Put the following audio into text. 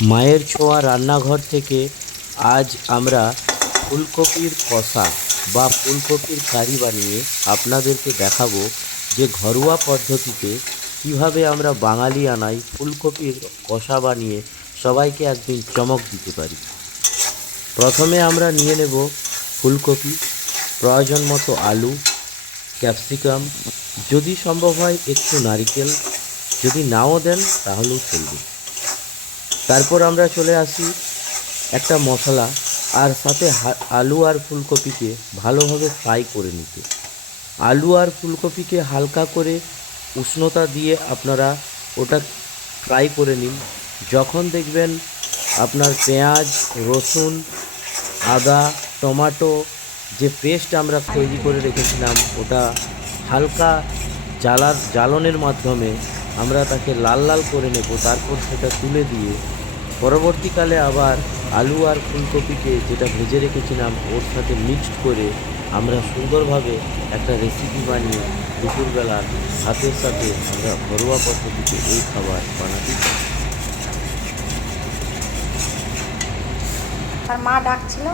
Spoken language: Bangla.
মায়ের ছোঁয়া রান্নাঘর থেকে আজ আমরা ফুলকপির কষা বা ফুলকপির কারি বানিয়ে আপনাদেরকে দেখাবো যে ঘরোয়া পদ্ধতিতে কিভাবে আমরা বাঙালিয়ানায় ফুলকপির কষা বানিয়ে সবাইকে একদিন চমক দিতে পারি। প্রথমে আমরা নিয়ে নেব ফুলকপি, প্রয়োজন মতো আলু, ক্যাপসিকাম, যদি সম্ভব হয় একটু নারকেল, যদি নাও দেন তাহলেও চলবে। তারপর আমরা চলে আসি একটা মশলা আর সাথে আলু আর ফুলকপিকে ভালোভাবে ফ্রাই করে নিতে। আলু আর ফুলকপিকে হালকা করে উষ্ণতা দিয়ে আপনারা ওটা ফ্রাই করে নিন। যখন দেখবেন আপনার পেঁয়াজ, রসুন, আদা, টমেটো যে পেস্ট আমরা তৈরি করে রেখেছিলাম ওটা হালকা জ্বালনের মাধ্যমে আমরা তাকে লাল লাল করে নেব। তারপর সেটা তুলে দিয়ে পরবর্তীকালে আবার আলু আর ফুলকপিকে যেটা ভেজে রেখেছিলাম ওর সাথে মিক্সড করে আমরা সুন্দরভাবে একটা রেসিপি বানিয়ে দুপুরবেলা ভাতের সাথে আমরা ঘরোয়া পদ্ধতিতে এই খাবার বানাতে পারি। আর মা ডাকছিল।